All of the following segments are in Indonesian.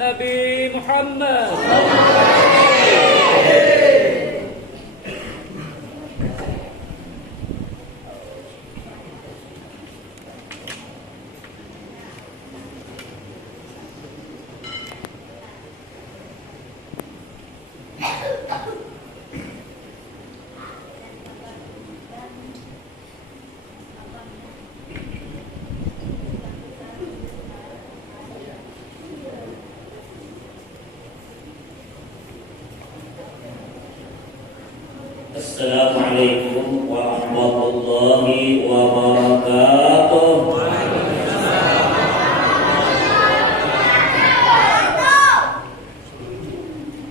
Nabi Muhammad. Assalamualaikum warahmatullahi wabarakatuh.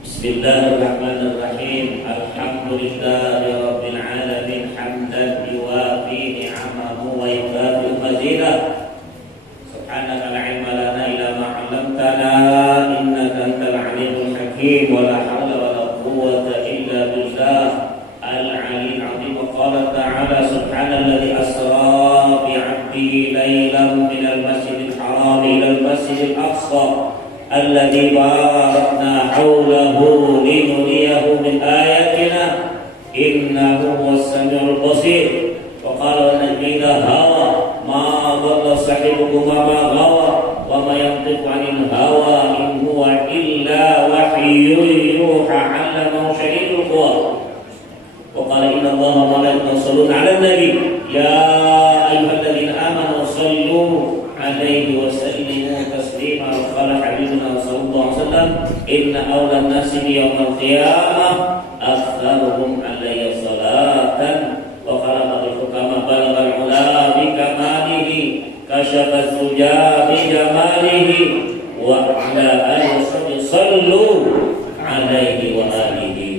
Bismillahirrahmanirrahim. Alhamdulillahirabbil alamin hamdan yuwafi ni'amahu wa yukafi mazidah. Subhanaka la ilma lana illa ma 'allamtana innaka antal alimul hakim wa la haula wa la quwwata illa billah. Al-'Ali al-'azim. Wa qala ta'ala subhanalladzi asra bi 'abdihi lailan minal masjidil haram ilal masjidil aqsa alladzi barakna hawlahu linuriyahu min ayatina innahu huwas samiul basir. Wa qala an-nabiyyu hawa ma dhalla sahibukum wa ma ghawa wa ma yantiqu 'anil hawa in huwa illa wahyun yuha 'allamahu shadidul quwa. وقال إن الله وملائكته يصلون على النبي يا أيها الذين آمنوا صلوا عليه وسلموا تسليما. وقال حبيبنا صلى الله عليه وسلم إن أولى الناس يوم القيامة أكثرهم علي صلاة. وقال بعض الحكماء بلغ العلا بكماله كشف الزجى بجماله وعلى آله وصحبه صلوا عليه وآله.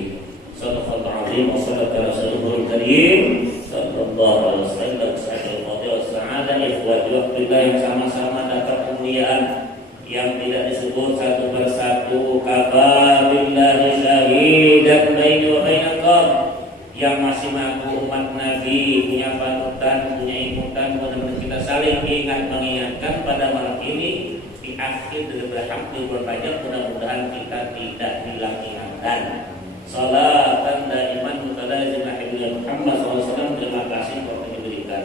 Wassalatu wassalamu karim sallallahu alaihi wasallam. Sahih fadhil sa'adah ikhwati wa fillah yang sama-sama dapat kemuliaan yang tidak disebut satu persatu. Kafa billahi syahidan baini wa bainakum. Yang masih mengaku umat Nabi, punya panutan, punya ikutan, benar-benar kita saling ingat mengingatkan pada malam ini di akhir dari berhamdulillah berbanyak, mudah-mudahan kita tidak hilang ingatan. Salatan daiman mutalazimah Nabi Muhammad SAW. Terima kasih telah diberikan.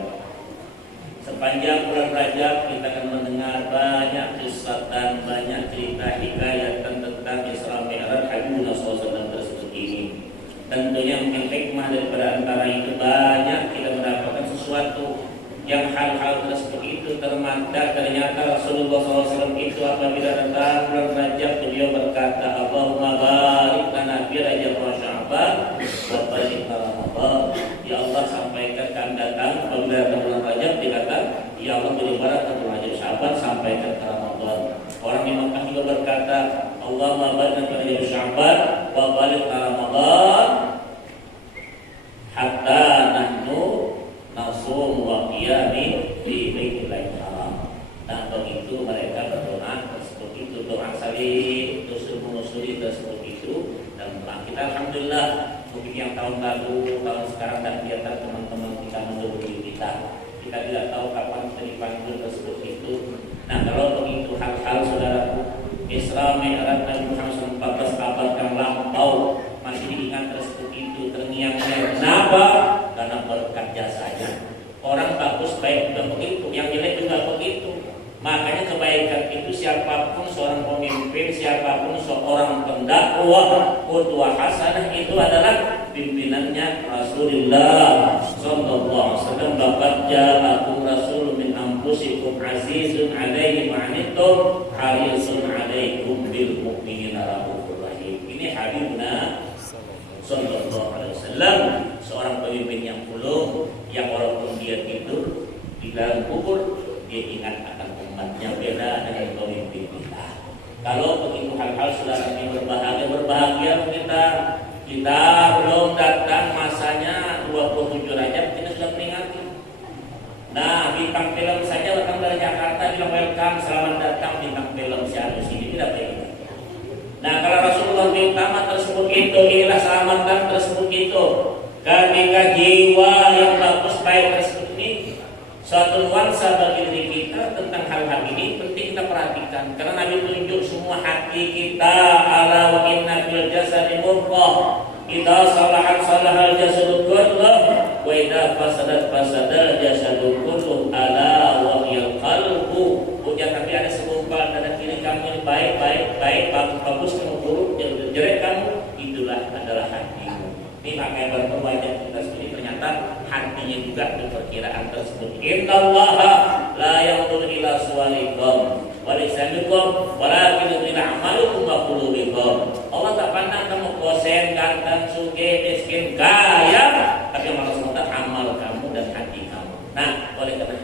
Sepanjang bulan Rajab kita akan mendengar banyak kisahkan, banyak cerita hikayat tentang Isra Mi'raj Habibullah SAW tersebut ini. Tentunya mungkin hikmah daripada antara itu banyak kita mendapatkan sesuatu yang hal-hal tersebut itu ternyata Rasulullah SAW itu apabila datang bulan Rajab beliau berkata Allahumma barik lana fi Rajab wa Sya'ban wa barik Ramadan. Ya Allah, sampaikan kami datang apabila datang bulan Rajab dikatakan ya Allah beri barakah di Rajab Sya'ban sampaikan ke Ramadan. Orang di Makkah juga berkata Allahumma barik lana fi Rajab Sya'ban wa barik Ramadan hatta nahnu nasum wa qiyami di Baitillahil Haram. Nah, begitu mereka berdoa tersebut itu, doa saling menusuri tersebut itu. Dan kita alhamdulillah mungkin yang tahun lalu, tahun sekarang dan di antara teman-teman kita mendahului kita tidak tahu kapan kita dipanggil tersebut itu. Nah, kalau begitu hal-hal saudaraku, Isra Mi'raj Nabi Muhammad 14 abad yang lampau masih diingat tersebut itu terngiang-ngiang. Kenapa? Karena berkat jasanya. Orang bagus baik juga begitu, yang jelek juga begitu. Makanya kebaikan itu siapapun seorang pemimpin, siapapun seorang pendakwah, qudwah hasanah itu adalah pimpinannya Rasulullah sallallahu alaihi wasallam. Laqad ja'akum rasulun min anfusikum azizun 'alaihi ma 'anittum harisun 'alaikum bil mu'minina raufur rahim. Ini Habibna sallallahu alaihi wasallam, seorang pemimpin yang ulung, yang walaupun dia tidur di dalam kubur dia ingat akan umatnya, beda dengan pemimpin kita. Kalau begitu hal-hal saudara yang berbahagia kita belum datang masanya 27 Rajab kita sudah peringati. Nah, bintang film saja datang dari Jakarta bilang welcome, selamat datang bintang film si Anus ini, tidak peringati. Nah, kalau Rasulullah utama tersebut itu, inilah selamatan tersebut itu. Ketika jiwa yang bagus baik tersebut ini suatu nuansa bagi diri kita tentang hal-hal ini penting kita perhatikan. Karena Nabi tunjuk semua semua hati kita. Ala wa inna fil jasadi mudghah idza salahat salahal jasadu kulluh wa idza fasadat fasadal jasadu kulluh ala wa hiyal qalbu. Ujar Nabi, ada segumpal dada kiri kamu ini baik bagus kamu buruk jelek kamu, itulah adalah hatimu. Ini makanya berbanyak kita studi, ternyata hatinya juga diperkiraan tersebut. Innallaha la yanzuru ila suwarikum wa lisanikum walakin ila amalukum wa qulubikum. Allah tak pandang kamu kosen, ganteng, sugih, miskin, kaya, tapi Allah SWT amal kamu dan hati kamu. Nah, oleh karena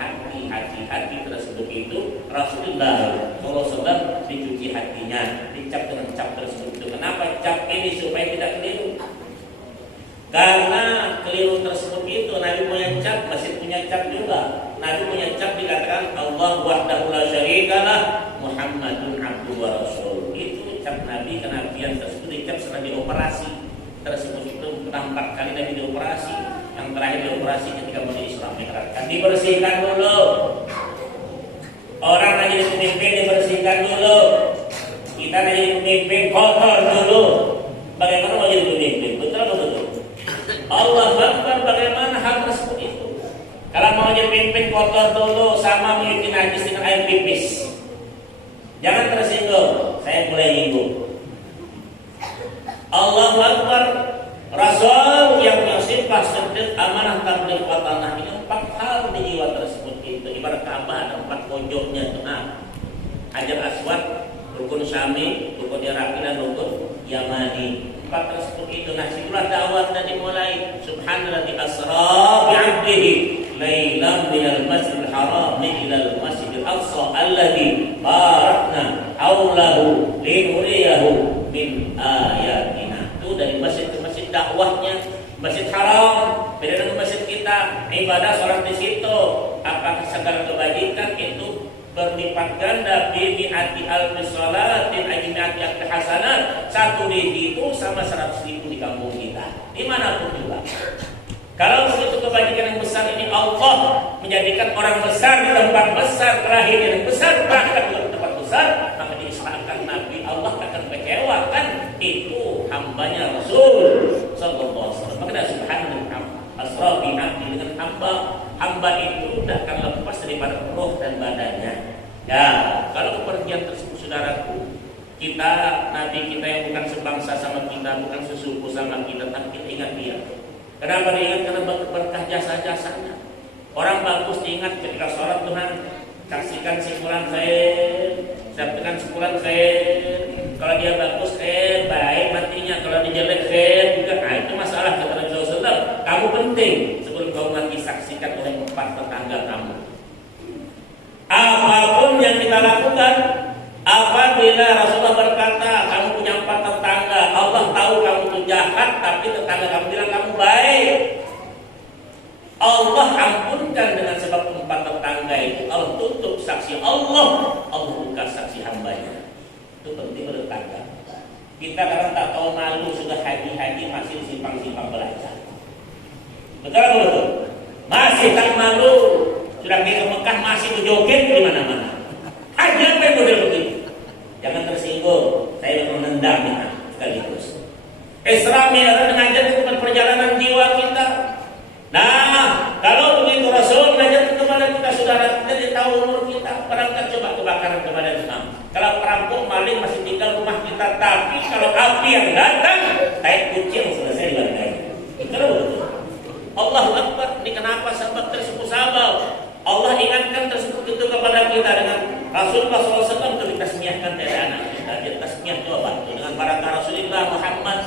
hati tersebut itu Rasulullah SAW dicuci hatinya, dicap dengan cap tersebut. Kenapa cap ini? Supaya tidak keliru. Karena keliru tersebut itu Nabi punya cap, masih punya cap juga. Nabi punya cap dikatakan Allah wahdahu la syarikalah Muhammadun abduhu wa rasul. Itu cap Nabi, kenabian tersebut dicap setelah dioperasi. Tersebut itu 4 kali Nabi dioperasi. Yang terakhir dioperasi ketika mau Isra Mi'raj. Dibersihkan dulu. Orang lagi jadi pemimpin dibersihkan dulu. Kita lagi jadi pemimpin kotor dulu. Bagaimana mau jadi pemimpin? Betul atau betul? Allah Akbar, bagaimana hal tersebut itu? Kalau mau jadi pemimpin kotor dulu, sama mengikuti najis dengan air pipis. Jangan tersinggung. Saya mulai nyinggung. Allah Akbar, Rasul yang punya sifat sedekah, amanah, tabligh, wa tanah. Ini 4 hal di jiwa tersebut itu. Ibarat Ka'bah ada 4 pojoknya. Hajar Aswad, rukun Syami, rukun Iraqi, dan rukun Yamani. 4 tersebut itu. Nah, situlah dakwahnya dimulai. Subhanalladzi asra bi'abdihi lailan minal masjidil haram ilal masjidil aqsa alladzi barakna haulahu linuriyahu min ayatina. Itu dari masjid ke masjid dakwahnya. Masjid Haram beda dengan masjid kita, ibadah sholat di situ. Apakah segala kebajikan itu berlipat ganda bi'ati alfi sholatin ajmi'ati alfi hasanat. 1.000 itu sama 100.000 di kampung kita, dimanapun juga. Kalau begitu kebajikan yang besar ini Allah menjadikan orang besar di tempat besar, terakhir yang besar, bahkan di tempat besar, maka diisrakan Nabi, Allah akan kecewakan itu hambanya Rasul sallallahu alaihi wasallam. Maka subhanallah asra bi abdi, dengan hamba itu tidak akan lepas daripada roh dan badannya. Ya, kalau kepergian tersebut saudaraku, kita, Nabi kita yang bukan sebangsa sama kita, bukan sesuku sama kita, tapi kita ingat dia. Kenapa diingat? Karena berkah jasa-jasanya. Orang bagus diingat ketika sholat, Tuhan saksikan simpulan khair, saksikan simpulan khair. Kalau dia bagus khair, baik matinya. Kalau dia jelek khair juga. Nah, itu masalah kata Nabi SAW. Kamu penting sebelum kamu mati, saksikan oleh 4 tetangga kamu. Apapun yang kita lakukan, apabila Rasulullah berkata kamu punya 4 tetangga, Allah tahu kamu itu jahat, tapi tetangga kamu bilang kamu baik, Allah ampunkan dengan sebab 4 tetangga itu. Allah tutup saksi Allah buka saksi hambanya. Itu penting bertetangga. Kita kadang tak tahu malu, sudah haji masih simpang-simpang belajar. Betul atau betul? Masih tak malu, sudah ke Mekah masih berjoget di mana-mana. Haji apa yang model begitu? Jangan tersinggung, saya mau menendang sekaligus. Isra Mi'raj mengajar di tempat perjalanan jiwa kita. Nah, kalau begitu Rasul mengajar kepada kita, saudara, kita tahu umur kita. Perangkat coba kebakaran kepada Islam. Kalau perampok maling masih tinggal rumah kita, tapi kalau api yang datang, kayak kucing selesai dibantai. Betul. Allah Akbar. Ini kenapa sahabat tersebut sabar? Allah ingatkan tersebut itu kepada kita dengan Rasulullah SAW untuk ditasmiahkan dari anak kita. Dia tasmiah coba dengan barakah Rasulullah Muhammad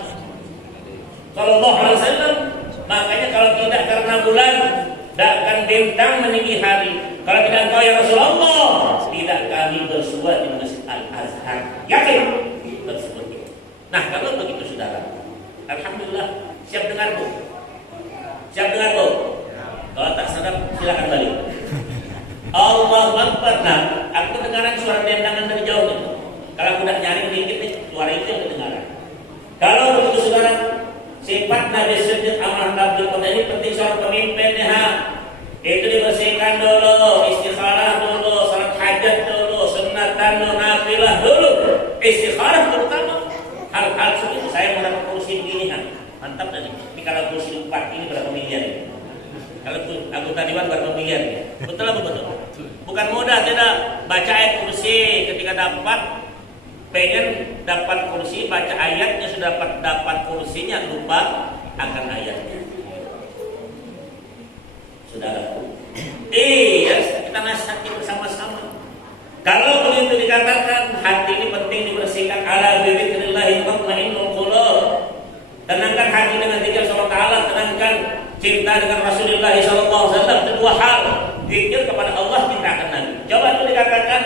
Sallallahu Alaihi Wasallam. Makanya kalau tidak karena bulan, tidak akan bintang meninggi hari. Kalau tidak engkau ya Rasulullah, tidak kami bersua di Masjid Al-Azhar. Yakin tersebut. Nah, kalau begitu saudara, alhamdulillah, siap dengar Bu? Siap dengar Bu? Kalau tak sadar silakan balik. Allah Akbar. Nah, aku dengaran suara dendangan dari jauh nih. Kalau aku udah nyaring dikit nih, suara itu yang kedengaran. Kalau begitu saudara, sifat Nabi Siddiq amanah tabligh ini penting seorang pemimpin ya. Itu dibersihkan dulu, istikharah dulu, salat hajat dulu, sunatan dulu, nafilah dulu. Istikharah terutama hal-hal seperti saya mendapat kursi begini kan, mantap tadi. Ini kalau kursi 4 ini berapa miliar ini? Kalau anggota dewan berapa miliar ini? Betul apa betul? Bukan mudah tidak baca ayat kursi ketika pengen dapat kursi, baca ayatnya sudah dapat kursinya, lupa akan ayatnya. Saudaraku, kita nasihati bersama-sama. Kalau begitu dikatakan hati ini penting dibersihkan, ala bidzikrillah tatma'innul qulub. Tenangkan hati dengan zikir Allah, tenangkan cinta dengan Rasulullah SAW. Kedua hal, zikir kepada Allah, cinta akan Nabi. Coba itu dikatakan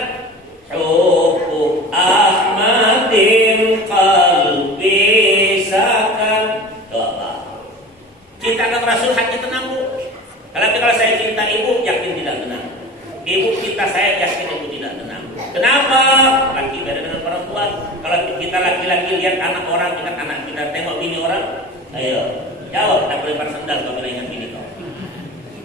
hubbu ahmadin qalbi sakan. Coba cinta akan Rasul, hati tenang Bu. Kalau saya cinta ibu, yakin tidak tenang. Ibu cinta saya, yakin ibu tidak tenang. Kenapa? Laki beda dengan perempuan. Kalau kita laki-laki lihat anak orang, ingat anak kita, tengok bini orang, ayo jawab, tak boleh sendal kalau ingat bini kau.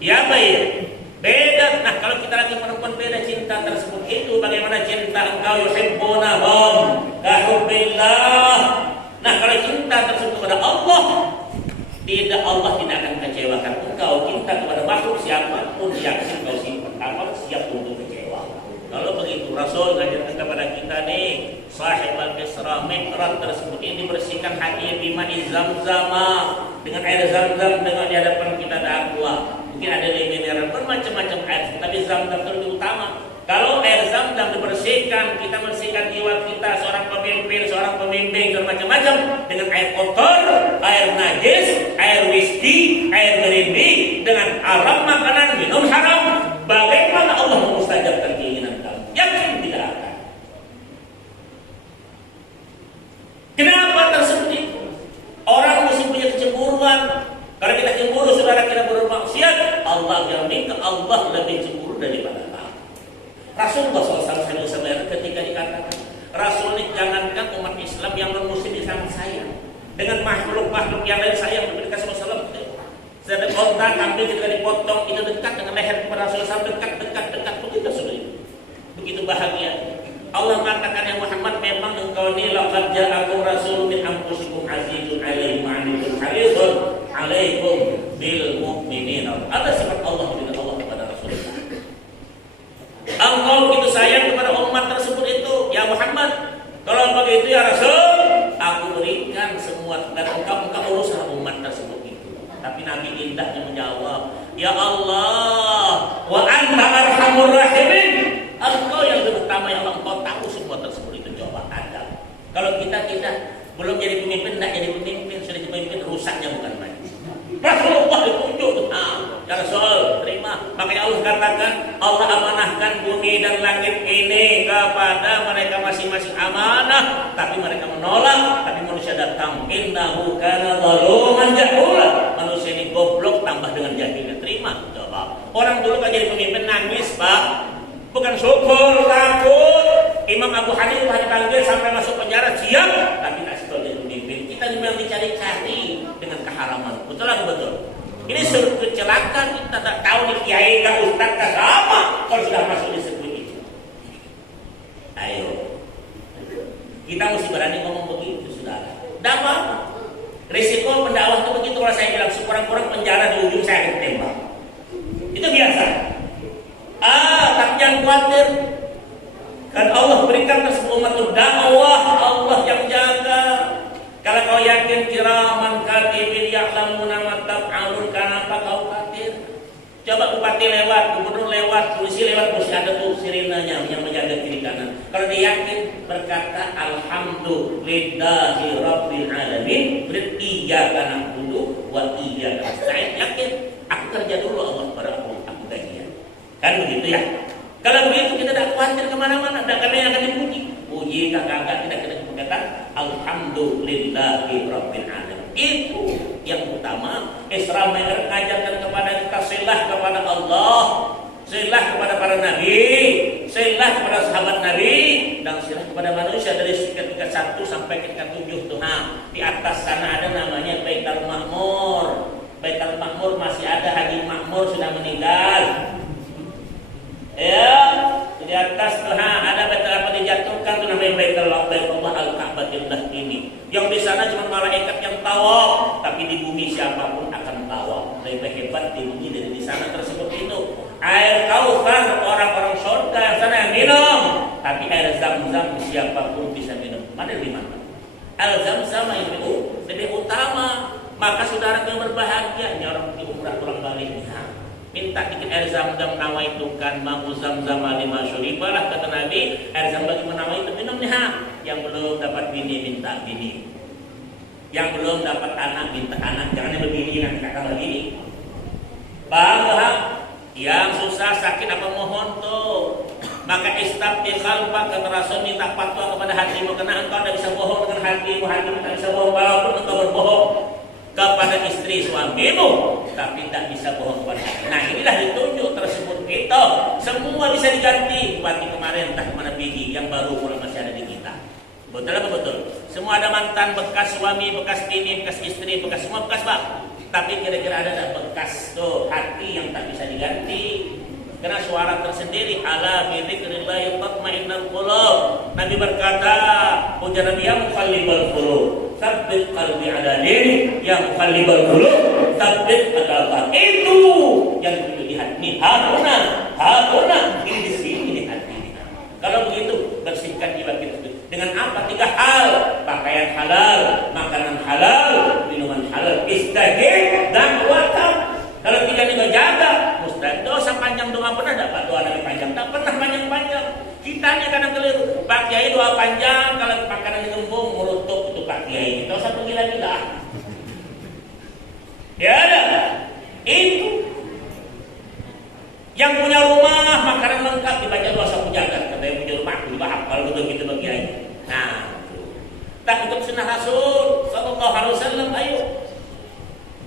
Ya baik, beda. Nah kalau kita laki perempuan beda cinta tersebut itu. Bagaimana cinta engkau yuhibbunahum kahubbillah. Nah kalau cinta tersebut kepada Allah, Allah tidak akan kecewakan engkau. Cinta kepada makhluk siapapun yakin kau siap untuk kecewa. Kalau begitu Rasul mengajarkan kepada kita nih, sahib al-Isra Mi'raj tersebut ini dibersihkan hatinya bima'i Zamzam, dengan air Zamzam, dengan di hadapan kita dakwah. Mungkin ada mineral bermacam-macam air, tapi Zamzam itu lebih utama. Kalau air Zamzam dibersihkan, kita bersihkan jiwa kita, seorang pemimpin, macam-macam dengan air kotor, air najis, air whisky, air berindi, dengan haram makanan, minum haram. Bagaimana Allah memustajabkan keinginan kamu? Yakin tidak akan. Kenapa tersebut itu? Orang mesti punya kecemburuan. Kalau kita cemburu, saudara kita bermaksiat, Allah jamin ke Allah lebih cemburu daripada kamu. Rasulullah SAW ketika dikatakan, Rasul ini jangankan umat Islam yang non-muslim di samping saya, dengan makhluk-makhluk yang lain saya berbeda SAW. Sedang onta kambing ketika dipotong itu dekat dengan leher kepada Rasulullah, dekat begitu sudah. Begitu bahagia. Allah mengatakan ya Muhammad, memang engkau ini laqad ja'akum rasulun min anfusikum azizun 'alaihi ma 'anittum harisun 'alaikum bil mu'minina. Ada sifat Allah kepada Rasulullah. Engkau begitu sayang kepada umat tersebut itu, ya Muhammad. Kalau begitu ya Rasul, aku berikan semua dan engkau uruslah umat tersebut. Tapi Nabi indahnya menjawab, ya Allah, wa anta arhamur rahimin. Engkau yang terutama, yang engkau tahu semua tersebut itu. Coba ada. Kalau kita belum jadi pemimpin, tidak jadi pemimpin, sudah jadi pemimpin, rusaknya bukan main. Rasulullah ditunjuk, ya Rasul, terima. Makanya Allah katakan, Allah amanahkan bumi dan langit ini kepada mereka masing-masing amanah, tapi mereka menolak. Tapi manusia datang, innahu kana zaluman jahula. Manusia ini goblok tambah dengan jahilnya. Terima, coba. Orang dulu kan jadi pemimpin nangis, Pak. Bukan syukur, takut. Imam Abu Hanifah dipanggil sampai masuk penjara, siap, tapi tak setelah jadi pemimpin. Kita memang dicari-cari dengan keharaman. Betul atau betul? Ini suruh kecelakaan, kita tak tahu di kiai kah, ustaz kah, sama kalau sudah masuk di sebut itu. Ayo, kita mesti berani ngomong begitu, saudara. Dapat risiko pendakwah itu begitu. Kalau saya bilang sekurang-kurang penjara di ujung, saya akan tembak. Itu biasa. Tapi jangan khawatir. Kan Allah berikan tersebut umat dakwah, Allah yang jaga. Kalau kau yakin kiraman katibin ya'lamuna ma taf'alun, kenapa kau khawatir? Coba bupati lewat, gubernur lewat, polisi lewat, mesti ada tuh sirinanya yang menjaga kiri kanan. Kalau dia yakin berkata alhamdulillahi rabbil alamin, berarti iyyaka na'budu wa iyyaka nasta'in. Yakin aku kerja dulu, Allah pada aku gajian. Kan begitu ya? Kalau begitu kita tidak khawatir kemana-mana, tidak ada yang akan dipuji. Puji kakak tidak kena kata alhamdulillahi rabbil alamin. Itu yang utama. Isra Mi'raj mengajarkan kepada kita silah kepada Allah, silah kepada para nabi, silah kepada sahabat nabi, dan silah kepada manusia dari tingkat 1 sampai tingkat 7 tuh. Nah, di atas sana ada namanya Baitul Ma'mur. Baitul Ma'mur masih ada, Haji Ma'mur sudah meninggal. Ya, di atas tuh ada betul apa dijatuhkan tuh namanya dari Baitul Allah Al-Ka'batillah ini. Yang di sana cuma malaikat yang tawaf, tapi di bumi siapapun akan tawaf. Lebih hebat di bumi dari di sana tersebut itu. Air Kautsar orang-orang surga yang sana yang minum, tapi air Zam-Zam siapapun bisa minum. Mana lebih mantap? Air Zam-Zam yang lebih utama. Maka saudara yang berbahagia, ini orang di umrah pulang balik. Minta dikit air Zam-Zam nawaitukan mau Zam-Zam lima syuribalah kata Nabi. Air Zam-Zam itu minum nih Yang belum dapat bini minta bini, yang belum dapat anak minta anak. Jangan begini nanti kata begini. Bahwa yang susah sakit apa mohon tuh, maka istabti qalbak kata Rasul, minta fatwa kepada hatimu, karena engkau tidak bisa bohong dengan hatimu tak bisa bohong walaupun engkau berbohong kepada istri suamimu, tapi tak bisa bohong kepada hati. Nah inilah ditunjuk tersebut itu. Semua bisa diganti. Bupati kemarin entah kemana bini, yang baru kurang masih ada di kita. Betul apa betul? Semua ada mantan, bekas suami, bekas bini, bekas istri, bekas semua bekas bang. Tapi kira-kira ada tak bekas tuh hati yang tak bisa diganti? Karena suara tersendiri, ala bi dzikrillah tatma'innul qulub. Nabi berkata, ujar Nabi yang muqallibal qulub, tsabbit qalbi ala dinik, yang muqallibal qulub, tsabbit ala itu yang dituju di hati. Haruna, ini di sini di hati. Kalau begitu bersihkan jiwa kita dengan apa? 3 hal: pakaian halal, makanan halal, minuman halal, istagir dan wakaf. Kalau tidak dijaga, mustahil. Dosa panjang doa pernah dapat doa Nabi panjang? Tak pernah panjang-panjang. Kita ini kadang keliru. Pak Kiai doa panjang, kalau makanan gembung merutuk itu Pak Kiai. Dosa gila-gila. Ya ada. Itu. Yang punya rumah makanan lengkap dibaca doa sapu jagat. Kata yang punya rumah dibahas kalau betul gitu Pak Kiai. Nah, tak untuk sunnah Rasul sallallahu alaihi wasallam. Ayo.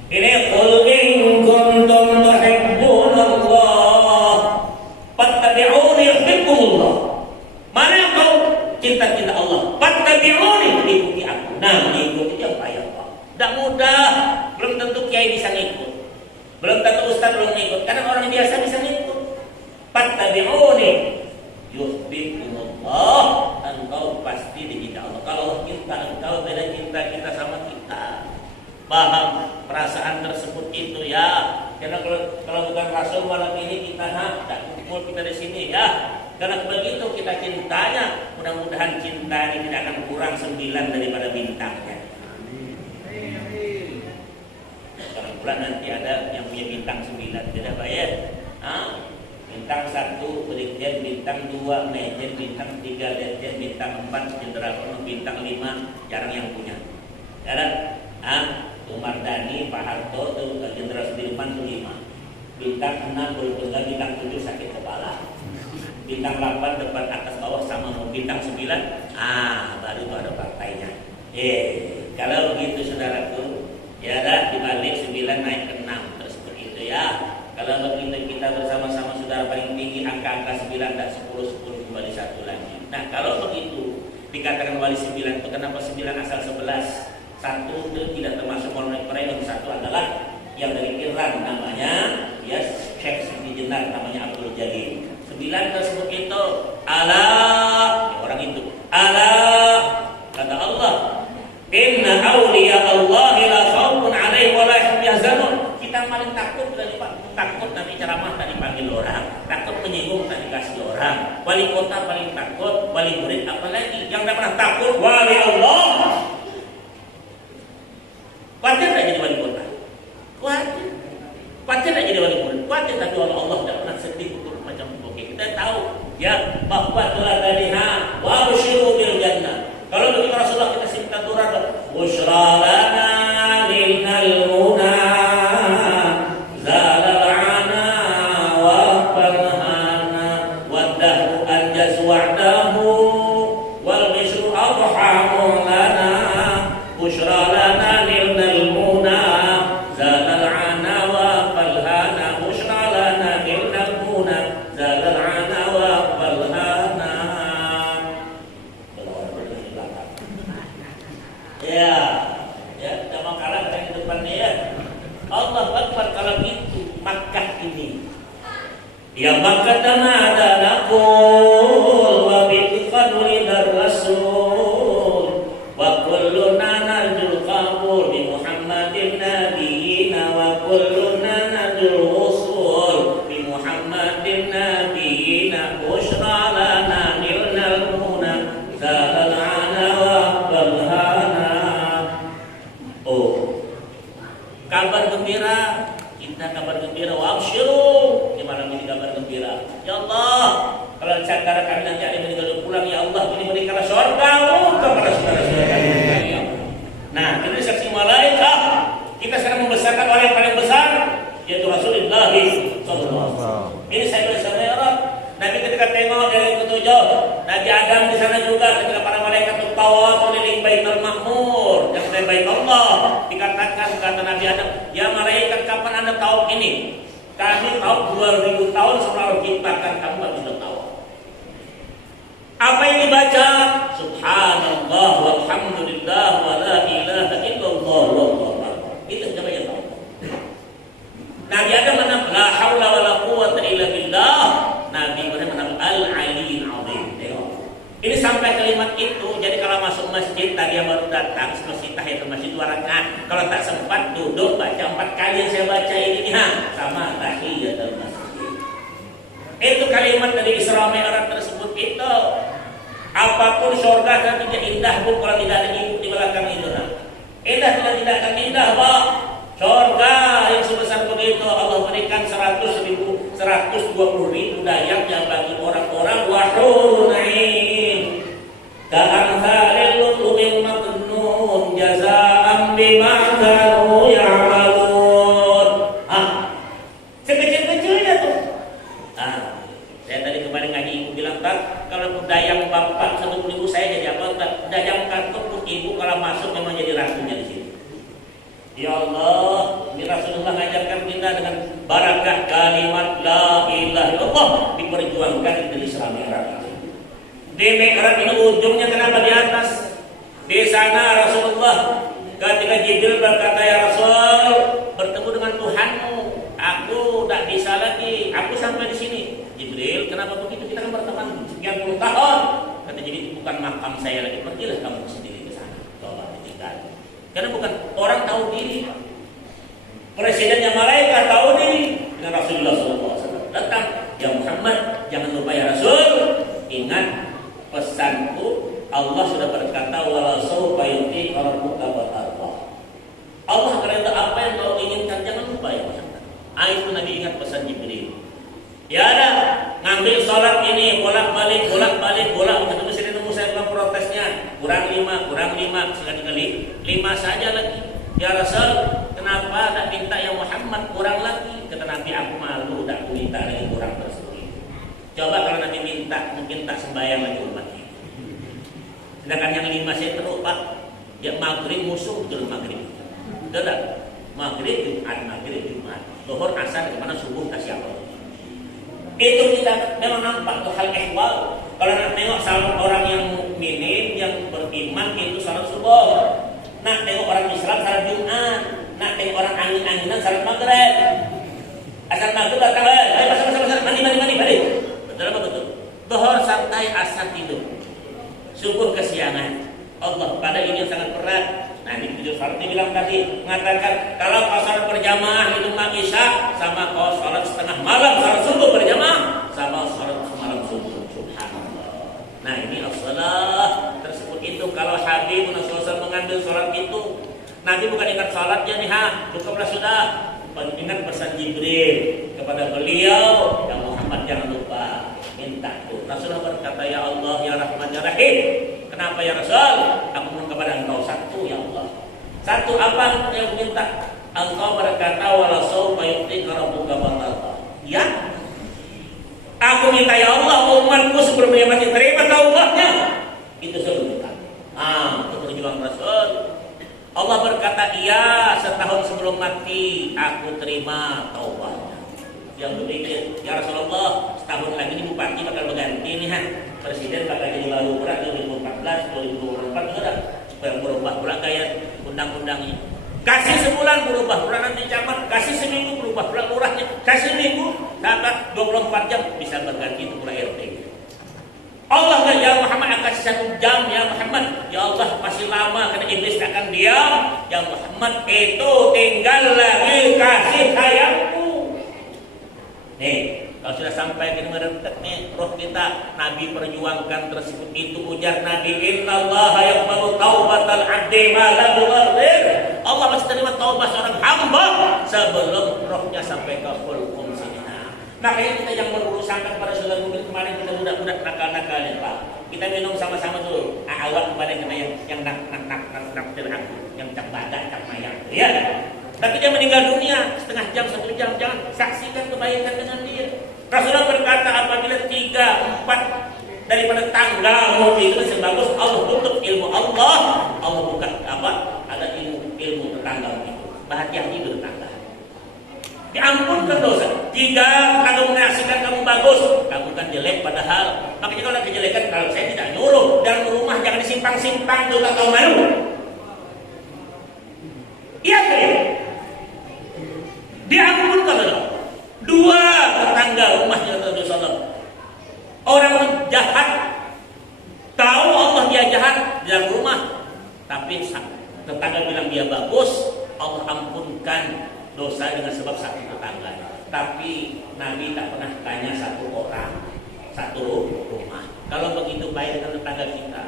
Ini qul in kuntum tuhibbunallah fattabi'uni yuhibbukumullah. Mana yang kau cinta Allah? Fattabi'uni, ikuti aku. Nah, mengikuti yang payah Pak. Tidak mudah. Belum tentu kiai bisa ngikut. Belum tentu ustaz belum ngikut. Kadang orang biasa bisa ngikut. Fattabi'uni yuhibbukumullah. Engkau pasti dicinta Allah. Kalau cinta engkau beda cinta kita sama kita. Paham perasaan tersebut itu ya. Karena kalau bukan Rasul malam ini kita tak kumpul kita di sini ya. Karena begitu kita cintanya, mudah-mudahan cinta ini tidak akan kurang 9 daripada bintangnya. Sekarang bulan nanti ada yang punya bintang 9, tidak Pak ya? Bintang 1 Brigjen, bintang 2 Majen, bintang 3 Letjen, bintang 4 Jenderal Kolonel, bintang 5 jarang yang punya. Sekarang Umar Dhani, Pak Harto, Jenderal Sudirman itu 5. Bintang 6 Bulungan, bintang 7 sakit kepala. Bintang 8 depan atas bawah sama. Bintang 9 baru itu ada partainya. Kalau begitu saudaraku, ya dah dibalik 9 naik ke 6 terus begitu ya. Kalau begitu kita bersama-sama saudara paling tinggi angka-angka 9 dan 10 kembali 1 lagi. Nah kalau begitu dikatakan wali 9 itu kenapa 9 asal 11? 1 itu tidak termasuk orang yang 1 adalah yang dari Iran namanya ya Syekh Siti Jenar namanya Abdul Jalil. 9 tersebut itu Allah ya, orang itu Allah kata Allah inna awliya Allahi la khawfun alaihim wa la hum yahzanun. Kita paling takut dari takut nanti ceramah tak dipanggil orang, takut menyinggung tak dikasih orang. Wali kota paling takut, wali murid apalagi yang tidak pernah takut wali Allah. Wajar tak jadi wali kota? Wajar. Wajar tak jadi wali murid? Wajar, tapi Allah tidak pernah sedih untuk macam itu. Kita tahu ya bahwa telah tadi wa busyiru bil jannah. Kalau begitu Rasulullah kita minta turun busyra lana minal muna zalal ana wa falhana waddahu anjaz wa'dahu wal bishru arhamu lana busyra lana ya maka tanada naqul wa bi qadri rasul gembira. Kita kabar gembira, wa absyiru. Di malam ini kabar gembira. Ya Allah, kalau saudara kami nanti ada meninggal pulang, ya Allah, ini berikanlah surga-Mu kepada saudara-saudara kami. Nah, kita saksi malaikat. Kita sekarang membesarkan orang yang paling besar, yaitu Rasulullah SAW. Ini saya bersama Arab. Nabi ketika tengok dari ketujuh, Nabi Adam di sana juga ketika para malaikat bertawaf keliling Baitul Ma'mur, yang dari Bait Allah, dikatakan kata Nabi Adam, ya malaikat kapan anda tawaf ini? Kami tawaf 2000 tahun sebelum Allah ciptakan, kamu nggak bisa tawaf. Apa yang dibaca? Subhanallah walhamdulillah wa la ilaha illallah wallahu akbar. Itu siapa yang tahu? Nabi Adam menang la haula wala quwwata illa billah. Nabi Ibrahim menang al-aliyyil azim. Ini sampai kalimat itu. Jadi kalau masuk masjid tadi yang baru datang masjid tahiyatul masjid 2 rakaat. Kalau tak sempat duduk baca 4 kali yang saya baca ini nih sama tahiyatul masjid. Itu kalimat dari Isra Mi'raj tersebut itu. Apapun surga kan tidak indah pun kalau tidak ada ibu di belakang itu. Indah tidak akan indah, Pak. Surga yang sebesar begitu Allah berikan 120.000 dayaknya bagi orang-orang wahurun ain. Ka'amsalil lu'lu'il maknun jazaa'an bima kanu ya'malun. Sekecil-kecilnya tuh. Saya tadi kemarin ngaji ibu bilang, Pak, kalau dayang bapak 100.000 saya jadi apa? Dayang kantor ibu kalau masuk memang jadi ratunya di sini. Ya Allah, ini Rasulullah mengajarkan kita dengan barakah kalimat la ilaha illallah diperjuangkan dari Isra Mi'raj. Di Mi'raj ini ujungnya kenapa di atas? Di sana Rasulullah ketika Jibril berkata, ya Rasul, bertemu dengan Tuhanmu, aku tak bisa lagi, aku sampai di sini. Jibril, kenapa begitu? Kita kan berteman sekian puluh tahun. Kata Jibril, bukan makam saya lagi, pergilah kamu sendiri ke sana. Coba ditinggal. Karena bukan orang tahu diri. Presidennya malaikat tahu diri dengan Rasulullah SAW. Datang, ya Muhammad, jangan lupa ya Rasul. Ingat pesanku, Allah sudah berkata, wala sawfa yu'tika rabbuka fatardah. Allah akan reda apa yang kau inginkan, jangan lupa ya Muhammad. Itu Nabi ingat pesan Jibril. Ya ada ngambil sholat ini bolak-balik ketemu sini nemu saya bilang protesnya kurang 5 sekali 5 saja lagi. Ya Rasul, kenapa tak minta ya Muhammad kurang lagi? Kata Nabi, aku malu tak minta lagi kurang tersebut. Coba kalau Nabi minta mungkin tak sembahyang lagi umat ini. Sedangkan yang 5 saya terus Pak, ya maghrib musuh betul maghrib. Betul tak? Maghrib Jumat, Zuhur asar kemana subuh kasih apa? Itu kita memang nampak tuh hal ehwal. Kalau nak tengok salat orang yang mukminin, yang beriman itu salat subuh. Nak tengok orang Islam salat Jumat. Nak tengok orang angin-anginan salat maghrib. Asal maghrib datang, ayo pasang mandi balik. Betul apa betul? Zuhur santai, asar tidur. Subuh kesiangan. Allah pada ini yang sangat berat. Nah, di video salat dibilang tadi mengatakan kalau kau salat berjamaah itu isya sama kau salat setengah malam salat subuh berjamaah sama salat semalam subuh. Subhanallah. Nah, ini as-salah tersebut itu kalau Habib Rasulullah mengambil salat itu Nabi bukan ingat salatnya nih cukuplah sudah. Ingat pesan Jibril kepada beliau, ya Muhammad jangan lupa minta tuh. Rasulullah berkata, ya Allah ya Rahman ya Rahim. Kenapa ya Rasul? Aku mohon kepada engkau satu ya Allah. Satu apa yang minta? Engkau berkata wala sawfa yu'tika rabbuka fatardah. Ya. Aku minta ya Allah umatku sebelum dia mati terima taubatnya. Itu sebelum minta. Itu perjuangan Rasul. Allah berkata iya setahun sebelum mati aku terima taubatnya. Yang berpikir ya Rasulullah setahun lagi ini bupati bakal berganti nih presiden bakal jadi baru berat 2014 2024 sudah berubah pula gaya undang-undangnya. Kasih sebulan berubah pula nanti camat, kasih seminggu berubah pula lurahnya, kasih minggu dapat 24 jam bisa berganti itu pula RT. Allah ya Muhammad akan 1 jam ya Muhammad. Ya Allah masih lama karena iblis akan diam. Ya Muhammad itu tinggal lagi kasih sayangku. Nih, kalau sudah sampai ke dekat nih roh kita, Nabi perjuangkan tersebut itu ujar Nabi, innallaha yaqbalu taubatal 'abdi ma lam yugharrir. Allah masih terima taubat seorang hamba sebelum rohnya sampai ke hulqum siniha. Makanya kita yang berurusan kepada saudara mobil kemarin kita budak-budak nakal-nakal ya Pak. Kita minum sama-sama dulu. Awal kemarin kena yang nak aku, yang cap badak, cap mayang. Ya. Tapi dia meninggal dunia setengah jam, 1 jam. Jangan saksikan kebaikan dengan dia. Rasulullah berkata apabila 3-4 daripada tanggamu itu masih bagus, Allah tutup ilmu Allah buka apa? Ada ilmu tetangga itu. Bahagia hidup tetangga. Diampunkan dosa. Jika kamu menyaksikan kamu bagus, kamu kan jelek padahal. Makanya kalau ada kejelekan, kalau saya tidak nyuruh dalam rumah jangan disimpang-simpang tuh tak tahu malu. Iya kan? Diampunkan loh. 2 tetangga rumahnya Rasulullah. Orang jahat tahu Allah dia jahat di dalam rumah, tapi tetangga bilang dia bagus, Allah ampunkan dosa dengan sebab satu tetangga. Tapi Nabi tak pernah tanya satu orang, satu rumah. Kalau begitu baik dengan tetangga kita,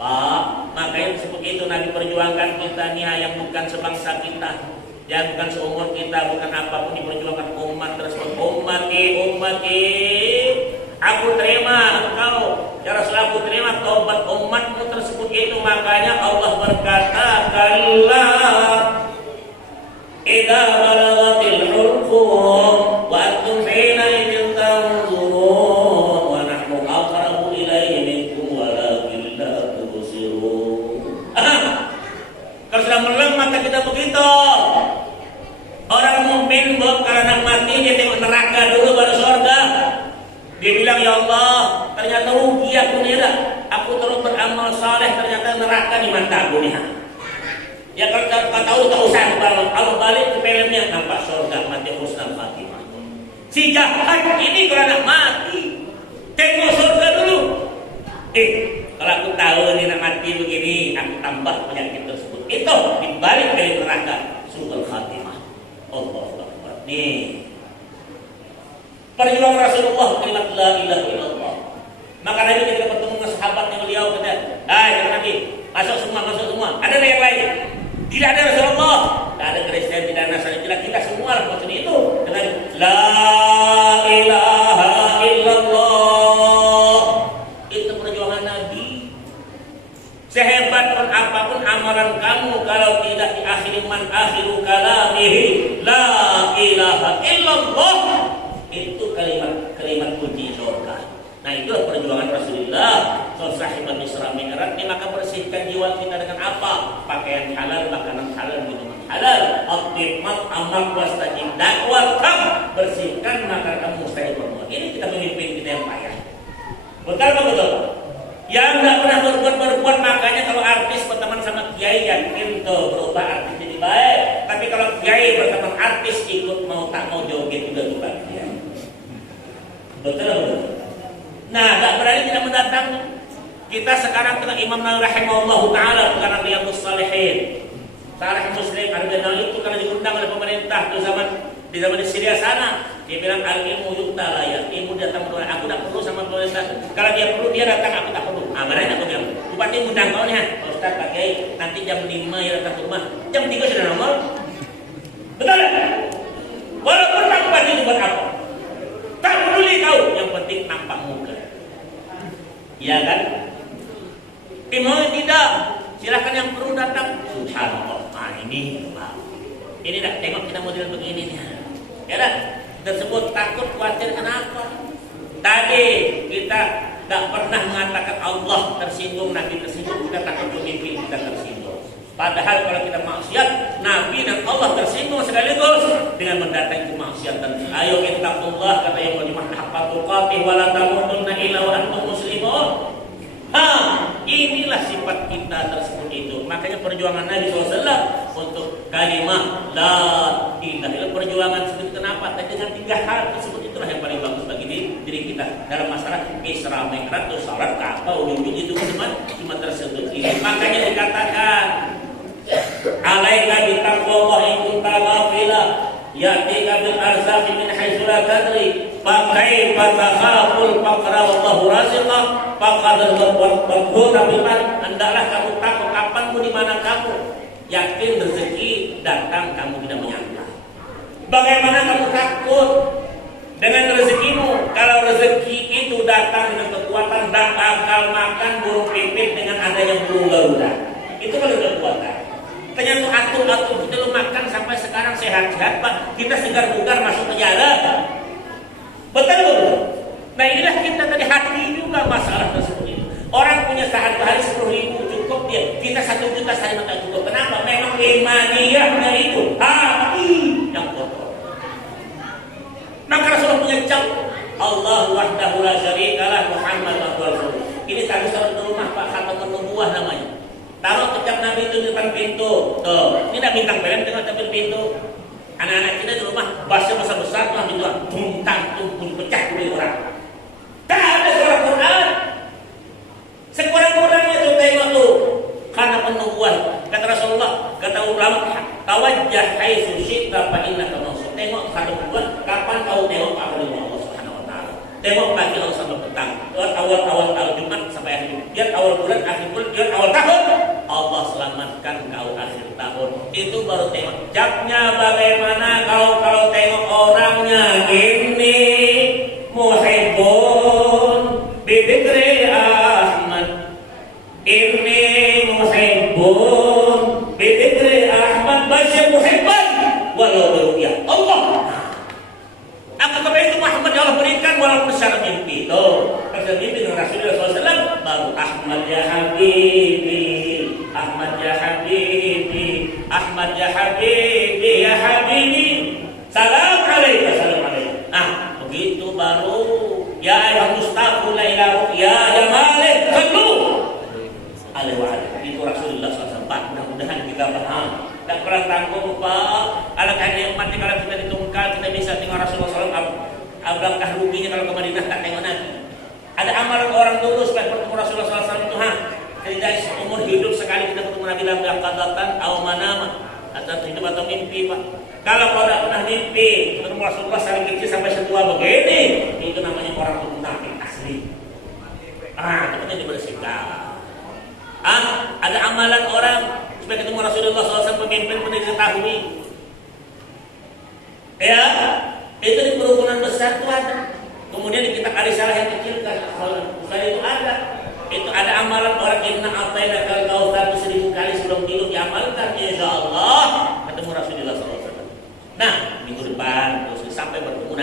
Pak. Makanya seperti itu Nabi perjuangkan kita nih yang bukan sebangsa kita, yang bukan seumur kita, bukan apapun, diperjuangkan umat tersebut. Umat aku terima engkau ya Rasul, aku terima taubat umatmu tersebut itu. Makanya Allah berkata, kalla idza balagatil hulqum wa antum hina idin tanzurun wa nahnu aqrabu ilayhi minkum walakin la tubsirun. Kalau sudah meleng maka kita begitu. Orang mukmin karena mati dia tengok neraka dulu baru surga. Dia bilang, ya Allah, ternyata rugi aku nih dah. Aku terus beramal saleh, ternyata neraka di mataku nih. Ya kalau tahu tak usah kalau balik ke filmnya nampak surga, mati husnul khatimah. Si jahat ini kalau nak mati, tengok surga dulu. Kalau aku tahu ini nak mati begini, aku tambah penyakit tersebut. Itu dibalik dari neraka, husnul khatimah. Allahu Akbar. Nih. Perjuangan Rasulullah kalimat la ilaha illallah. Maka Nabi ketika bertemu dengan sahabatnya beliau kata, jangan Nabi, masuk semua. Ada yang lain? Tidak ada Rasulullah. Tidak ada Kristen, tidak ada Nasrani, tidak kita semua maksudnya itu dengan la ilaha illallah. Itu perjuangan Nabi. Sehebat pun apapun amalan kamu, kalau tidak diakhiri man akhiru kalamihi la ilaha illallah, itu kalimat kunci surga. Nah, itulah perjuangan Rasulullah sahibat Isra Mi'raj. Maka bersihkan jiwa kita dengan apa? Pakaian halal, makanan halal, minuman halal. Optimat amal wastajib dakwah. Bersihkan maka kamu mustahil berbuat. Ini kita memimpin kita yang payah. Betul apa betul? Yang tidak pernah berbuat, makanya kalau artis berteman sama kiai yakin tuh berubah artis jadi baik. Tapi kalau kiai berteman artis ikut mau tak mau joget juga dia. Betul apa betul? Nah, tak berani tidak mendatangi. Kita sekarang kena Imam Nawawi rahimahullah taala karena Riyadhus Shalihin. Syarah Muslim Al-Ghazali itu karena diundang oleh pemerintah di zaman di Syria sana. Dia bilang al-ilmu yu'ta la ya. Ilmu datang perlu. Aku tak perlu sama pemerintah. Kalau dia perlu dia datang, aku tak perlu. Makanya aku bilang, bupati undang kau nih, Pak Ustaz pakai nanti jam 5 ya datang ke rumah. Jam 3 sudah nongol. Betul tak? Walaupun tak bupati itu buat apa? Tak peduli kau, yang penting nampak muka. Iya kan? Mau tidak, silakan yang perlu datang. Subhanallah. Ini dah tengok kita model begini nih. Ya dah, tersebut takut khawatir kenapa? Tadi kita tak pernah mengatakan Allah tersinggung, Nabi tersinggung, kita takut pemimpin kita tersinggung. Padahal kalau kita maksiat, Nabi dan Allah tersinggung sekaligus dengan mendatangi kemaksiatan. Ayo ittaqullah, kata yang berjumlah haqqa tuqatih wa la tamutunna illa wa antum muslimun. Inilah sifat kita tersebut itu. Makanya perjuangan Nabi SAW untuk kalimat la ilaha illallah, perjuangan seperti kenapa? Tapi dengan 3 hal tersebut itulah yang paling bagus bagi diri kita dalam masalah Isra Mi'raj atau salat Ka'bah. Ujung-ujung itu cuma tersebut ini. Makanya dikatakan alaika bitaqwallah in kunta ghafila ya'tika bil arzaqi min haitsu la tadri fa kaifa takhaful faqra wallahu raziqah faqad al-waqtu bil mal. Hendaklah kamu takut kapanmu di mana kamu. yakin rezeki datang kamu tidak menyangka. Bagaimana kamu takut dengan rezekimu? Kalau rezeki itu datang dengan kekuatan, dan bakal makan burung pipit dengan adanya burung garuda. Itu kalau kekuatan. Ternyata atur-atur kita lu makan sampai sekarang sehat-sehat, Pak. Kita segar bugar masuk penjara. Betul. Nah inilah kita tadi hati juga masalah tersebut. Orang punya sehari-hari 10.000 cukup dia. Kita 1 juta sehari makan cukup. Kenapa? Memang imaniyahnya itu hati yang kotor. Maka Rasulullah punya cap Allah wahdahu la syarikalah Muhammad Rasulullah. Ini tadi taruh di rumah Pak, khatamun nubuwah namanya. Taruh kecap Nabi itu di depan pintu. Tuh, ini dah bintang film tengok depan pintu. Anak-anak kita di rumah bahasa besar-besar tuh pintu, tungtang tumpul pecah dari orang. Tak ada suara Quran. Sekurang-kurangnya tuh tengok tuh karena penubuhan. Kata Rasulullah, kata ulama, tawajjah haitsu syi'ta fa innaka mansur. Tengok kata penubuhan, kapan kau tengok apa dari Allah Subhanahu wa taala. Tengok pagi lalu sampai petang. Lihat awal Jumat sampai akhir Jumat. Lihat awal bulan, akhir bulan, lihat awal tahun. Allah selamatkan kau akhir tahun. Itu baru tengok. Jaknya bagaimana kalau tengok orangnya ini muhibbun bidikri Ahmad. Ini muhibbun bidikri Ahmad. Baca muhibban walau beruya Allah. Apa kepada itu Muhammad ya Allah berikan walaupun secara mimpi. Tuh, secara mimpi dengan Rasulullah SAW baru Ahmad ya Habibi, Ahmad ya Habibi, Ahmad ya Habibi, ya Habibi. Salam alaikum, salam alaikum. Nah, begitu baru ya ayuhal mustaqul la ilaha ya malik sallu alaihi wa alihi. Itu Rasulullah SAW. Mudah-mudahan kita paham. Tak pernah tanggung Pak. Alangkah nikmatnya kalau kita ditungkal, kita bisa tengok Rasulullah SAW. Alangkah ruginya kalau ke Madinah tak tengok Nabi. Ada amalan orang dulu supaya bertemu Rasulullah SAW itu tidak umur hidup sekali kita bertemu Nabi dalam qadatan atau manama atau hidup atau mimpi Pak. Kalau kau tidak pernah mimpi bertemu Rasulullah saling kecil sampai setua begini, itu namanya orang munafik asli. Kita dibersihkan. Ada amalan orang supaya ketemu Rasulullah SAW pemimpin pun diketahui. Ya, itu di kerukunan besar itu ada. Kemudian di kitab Arisalah yang kecil kan, itu ada. Itu ada amalan orang inna ataina kal kautsar 1000 kali sebelum tidur diamalkan insyaallah ketemu Rasulullah SAW. Nah, minggu depan terus sampai bertemu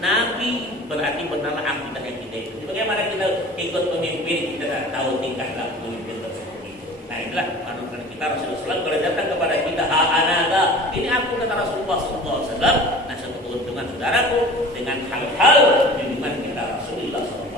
Nabi berarti benarlah akidah yang kita itu. Bagaimana kita ikut pemimpin kita tahu tingkah laku pemimpin tersebut. Nah inilah panutan kita Rasulullah SAW kalau datang kepada kita anaga ini aku kata Rasulullah SAW. Nah satu keuntungan saudaraku dengan hal-hal bimbingan kita Rasulullah SAW.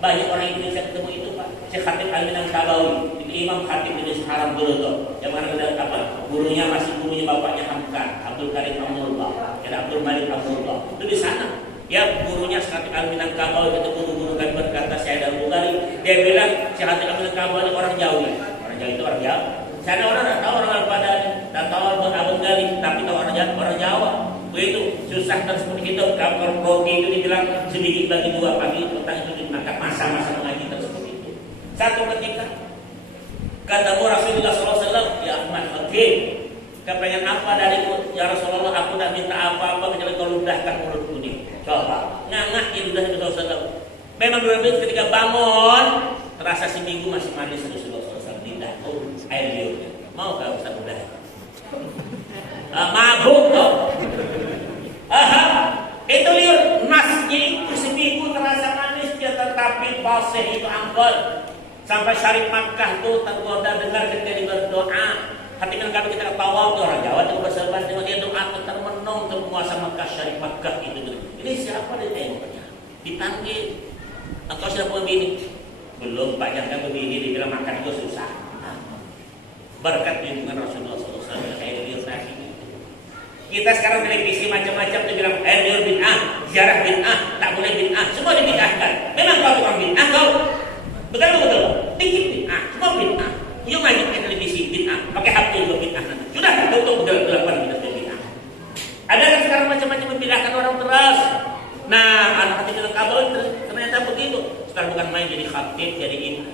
Banyak orang Indonesia ketemu itu Pak. Syekh Khatib Al-Minangkabawi, Imam Khatib Indonesia Haram dulu tuh. Yang mana ada apa? Gurunya masih gurunya bapaknya Hamka, Abdul Karim Amrullah, ada Abdul Malik Amrullah. Itu di sana. Ya gurunya Syekh Khatib Al-Minangkabawi itu guru-guru kami berkata Syekh Al-Bukhari. Dia bilang Syekh Khatib Al-Minangkabawi orang Jawa. Orang Jawa itu orang Jawa. Sana orang tak tahu orang Al-Padani, tak tahu orang Abang Gali, tapi tahu orang Jawa. Begitu susah tersebut hidup. Kalau roti itu dibilang sedikit bagi 2 pagi petang itu dimakan masa-masa mengaji tersebut itu. Satu ketika kata Rasulullah SAW, ya Ahmad, oke, kepengen apa dariku? Ya Rasulullah, aku tak minta apa-apa kecuali kau ludahkan mulutku ini. Coba ngangak ya ludah Rasulullah SAW. Memang berbeda ketika bangun terasa seminggu masih manis Rasulullah SAW. Tidak, air liurnya. Mau kau Ustaz udah? Mabuk kok. Itu liur nasnya itu seminggu terasa manis dia tetapi basah itu angkot. Sampai Syarif Makkah tuh tergoda dengar ketika dia berdoa. Hati kan kalau kita ketawa orang Jawa itu bersahabat dengan dia doa termenung penguasa Makkah Syarif Makkah itu. Ini siapa dia tengoknya? Dipanggil. Engkau sudah punya bini? Belum Pak, jangan begini dibilang makan itu susah. Berkat bimbingan Rasulullah SAW kayak liur nasi. Kita sekarang televisi macam-macam tu bilang liur bid'ah, ziarah bid'ah, tak boleh bid'ah, semua dibid'ahkan. Memang kau tukang bid'ah kau? Betul. Dikit bid'ah, semua bid'ah. You ngaji pakai televisi bid'ah, pakai HP juga bid'ah. Sudah tutup gelap-gelapan kita bid'ah. Ada kan sekarang macam-macam membid'ahkan orang terus. Nah, anak hati dalam kabel ternyata begitu. Sekarang bukan main jadi khatib,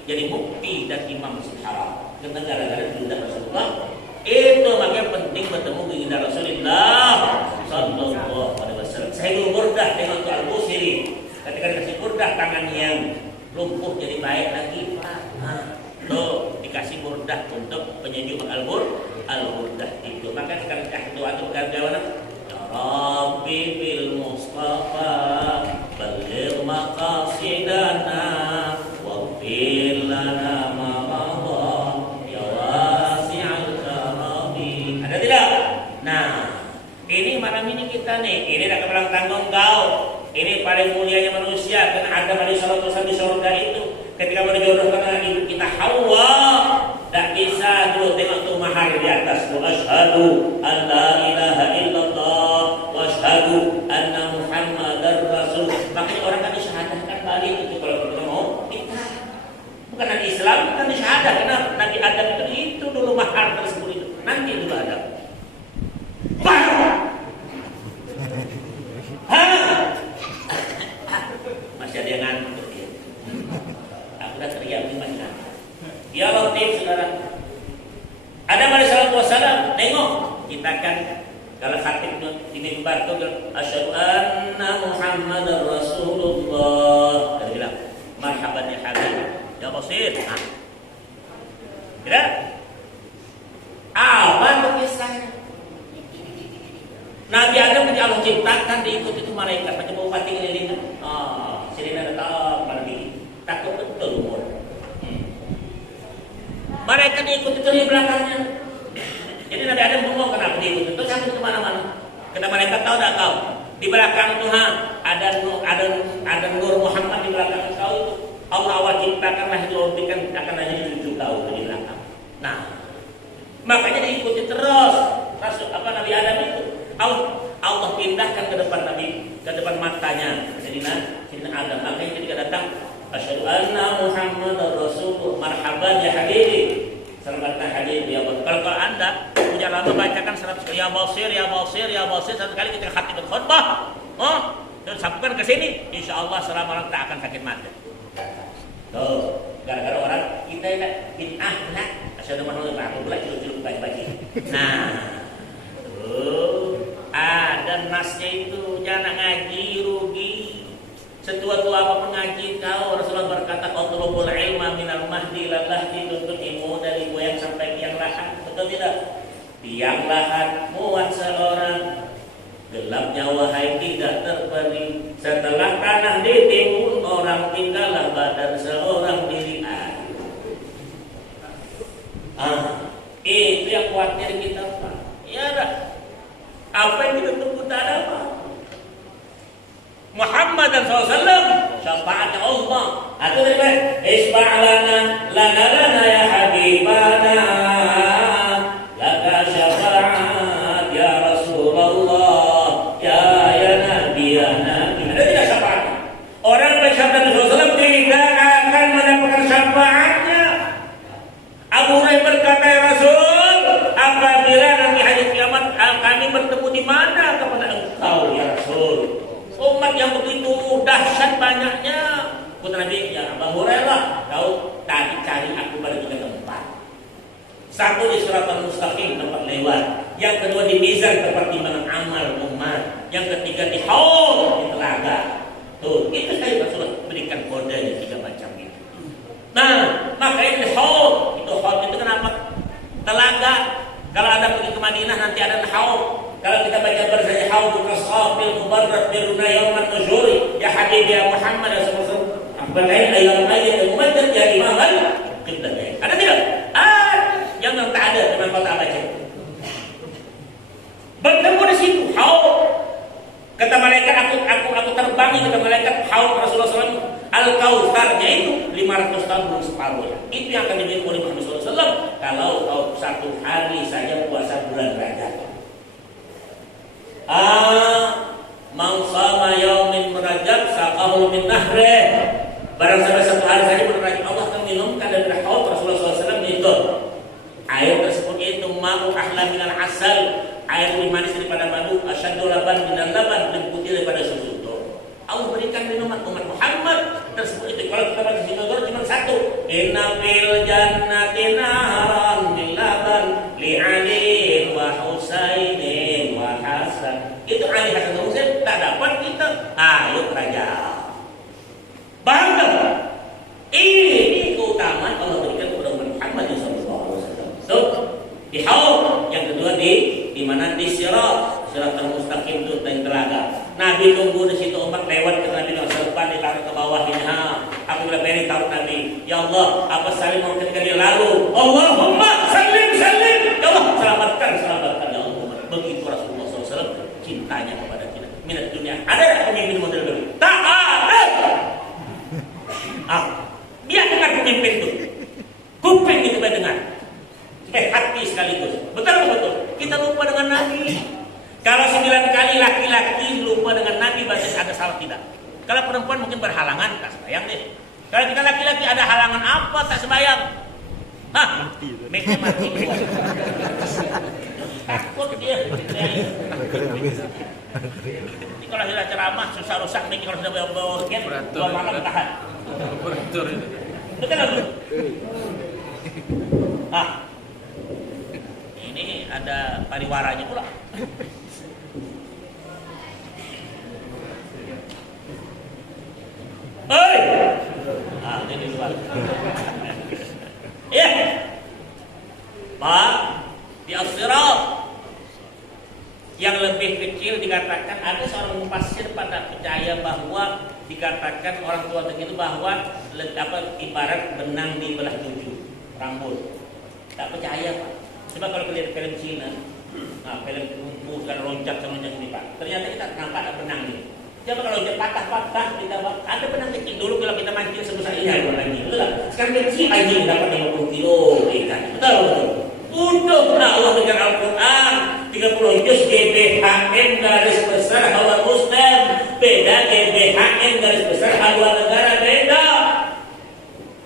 jadi mufti dan imam masjid haram. Karena gara-gara tidak Rasulullah Itu makanya penting bertemu dengan Rasulullah Sallallahu Alaihi Wasallam. Saya Burdah dengan Tuan Al-Busiri. Ketika dikasih Burdah tangan yang lumpuh jadi baik lagi. Tuh dikasih Burdah untuk penyejuk Al-Burdah itu. Maka sekarang doa itu bagaimana? Ya Rabbi bil Mustafa baligh maqasidana waghfir lana ma madha ya wasi'al karami. Ada tidak? Nah, ini malam ini kita nih, ini dah kebelang tanggung kau. Ini paling mulianya manusia, karena Adam alaihissalam di surga itu ketika berjodohkan dengan ibu kita Hawa, tak bisa dulu tengok tuh mahar di atas. Wa asyhadu an la ilaha illallah wa asyhadu anna Muhammadar Rasul. Makanya orang kan disyahadahkan balik itu kalau kita mau nikah. Bukan Nabi Islam, bukan disyahadah karena Nabi Adam itu dulu mahar tersebut itu. Nanti dulu Adam. Masih ada yang ngantuk ya. Aku udah teriak di mana? Ya Latif saudara. Adam alaihissalam wassalam, tengok kita kan kalau khatib di mimbar tu asyhadu anna Muhammadar Rasulullah. Dia bilang marhaban ya habib ya basir. Tidak? Apa tuh kisahnya? Nabi Adam yang Allah ciptakan diikuti itu malaikat macam bupati keliling. Sirina datang pada diri. Takut betul umur. Malaikat diikuti itu di belakangnya. Jadi Nabi Adam ngomong kenapa diikuti itu sampai kemana-mana. Kata malaikat tahu tak kau? Di belakang itu ada nur Muhammad di belakang kau itu. Allah awal ciptakanlah itu berikan akan ada di cucu kau di belakang. Nah, makanya diikuti terus. Rasul Nabi Adam itu. Allah pindahkan ke depan Nabi, ke depan matanya. Sayyidina Adam. Makanya ketika datang, asyhadu anna Muhammadar Rasulullah. Marhaban ya habibi. Selamat datang habibi ya Basir. Kalau Anda punya lama bacakan 100 ya Basir, ya Basir, ya Basir satu kali ketika khatib khutbah. Dan sampaikan ke sini, insyaallah selama tak akan sakit mata. Tuh, gara-gara orang kita ini bid'ah lah. Asyhadu Muhammadar Rasulullah celuk-celuk baca-baca. Nah, ada nasnya itu jangan ngaji rugi. Setua-tua apa pengaji kau Rasulullah berkata qatlubul ilma minal mahdi ilal lahdi, tuntut ilmu dari goyang sampai tiang lahat. Betul tidak? Tiang lahat muat seorang, gelapnya wahai tidak terperi. Setelah tanah ditimbun orang tinggallah badan seorang diri. Itu yang khawatir kita Pak. Ya dah. Apa yang kita tunggu tak ada apa? Muhammad SAW syafaatnya Allah. Atau dari isba'lana lana ya habibana laka syafaat ya Rasulullah ya Nabi ya Nabi. Ada tidak syafaat? Orang yang bersyafaat Rasulullah tidak akan mendapatkan syafaatnya. Abu Hurairah berkata ya Rasul, apabila nanti hari kiamat kami bertemu di mana kepada engkau ya Rasul? Umat yang begitu dahsyat banyaknya. Kata Nabi, ya Abu Hurairah, kau tadi cari aku pada 3 tempat. Satu di Siratal Mustaqim, tempat lewat. Yang kedua di mizan, tempat timbangan amal umat. Yang ketiga di haul, di telaga. Tuh, itu saya Rasulullah berikan kodenya 3 macam itu. Nah, makanya di haul, itu kenapa? Telaga. Kalau Anda pergi ke Madinah nanti ada haul. Kalau kita baca bersama haul kasafil mubarrad biruna yauman nuzuri ya habibi ya Muhammad sallallahu alaihi wasallam. Apalagi ayat mumaddad ya imam al-qiblah. Ada tidak? Jangan tak ada dengan kota baca. Bertemu di situ haul. Kata malaikat aku terbangi kata malaikat haul Rasulullah SAW al-kautsarnya itu 500 tahun belum separuhnya. Itu yang akan diminum oleh Muhammad SAW kalau kau 1 hari saja puasa bulan Rajab. Man shama yaumin Rajab saqahu min nahri. Barang siapa 1 hari saja bulan Rajab Allah akan minumkan dari haul Rasulullah SAW itu. Air tersebut itu ma'u ahla minal asal. Air lebih manis daripada madu, asyaddu laban minal laban, lebih putih daripada susu. Allah berikan minuman umat Muhammad tersebut itu. Kalau kita baca sini cuma 1. Inna fil jannati naharan min laban li ali di haud, yang kedua di mana di sirat mustaqim itu dan telaga. Nabi tunggu di situ, umat lewat ke Nabi depan, ditaruh ke bawah ini. Aku bilang beri taruh Nabi, ya Allah, apa saling mau ketika dia lalu, Allahumma salim. Ya Allah, selamatkan ya Allah. Begitu Rasulullah SAW cintanya kepada kita. Minat dunia. Ada tak pemimpin model begini? Tak ada. Dia dengar pemimpin itu. Kuping itu dia dengar. Hati sekaligus. Betul. Kita lupa dengan Nabi. Kalau 9 kali laki-laki lupa dengan Nabi, berarti ada salah tidak? Kalau perempuan mungkin berhalangan, tak sembahyang deh. Kalau kita laki-laki ada halangan apa, tak sembahyang. Make-nya mati. Takut dia. Ini kalau sudah ceramah, susah rusak. Ini kalau sudah bawa game, 2 malam tahan. Betul. Ini ada pariwaranya pula. Hei! Ini di luar. Ya. Pak, di As-Sirat yang lebih kecil dikatakan ada seorang mufassir pada percaya bahwa dikatakan orang tua itu bahwa ibarat benang di belah 7 rambut. Tak percaya, Pak. Sebab kalau lihat film Cina, film kungfu kan loncat ini, Pak. Ternyata kita nampak ada benang nih. Coba kalau loncat patah kita ada benang kecil dulu kalau kita mancing sebesar ini lagi. Betul tak? Sekarang kecil aja dapat 50 kilo ikan. Betul. Untuk Allah dengan Al-Quran 30 juz GBHM garis besar haluan Muslim beda, GBHM garis besar haluan negara beda.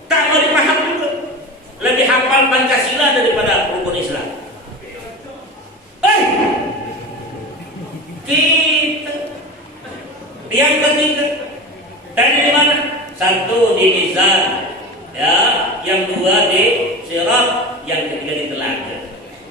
Tak mau dipahami juga. Lebih hafal Pancasila daripada rukun Islam. Kita yang ketiga dari mana? 1 di mizan, ya, yang 2 di sirat, yang ketiga di telaga.